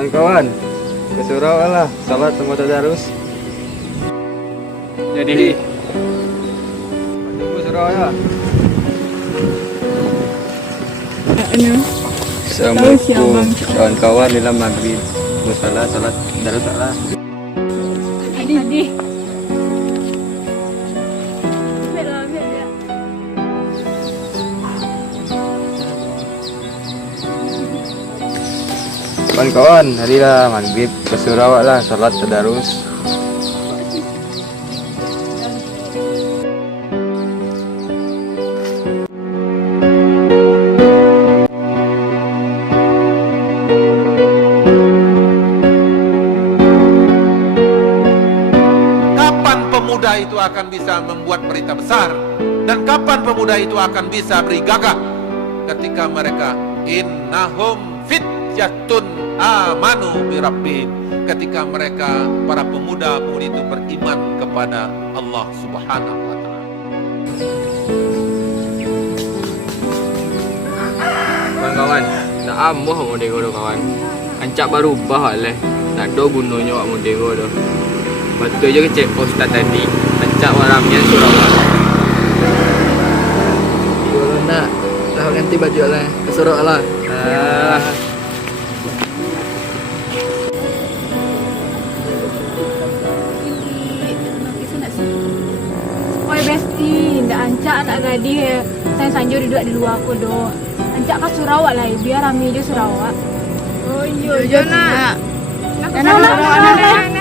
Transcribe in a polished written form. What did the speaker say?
Kawan-kawan, ke Sarawak lah, salat semua tadarus. Jadi Tunggu Sarawak ya. Assalamualaikum kawan-kawan, dalam maghrib musala salat darus lah. Adi. Kawan-kawan, harilah maghrib ke Sarawak lah, salat tadarus. Kapan pemuda itu akan bisa membuat berita besar? Dan kapan pemuda itu akan bisa beri gagah? Ketika mereka innahum fityatun amanu birabbihim, ketika mereka para pemuda-pemudi itu beriman kepada Allah Subhanahu wa taala. kawan-kawan, nak ambuh modego tu kawan. Ancak baru ubah leh. Tak ada gunanya wak modego tu. Betul je kecek ustaz tadi. Ancak wak ramian Sarawak. Yo nak, dah ganti baju lah. Ke Sarawak lah. Oi besti, ndak ancak nak gadis saya sanjo duduk di luar aku do. Ancak ke Sarawak lah, biar rame je Sarawak. Oh iya, nak. Nak ke Sarawak.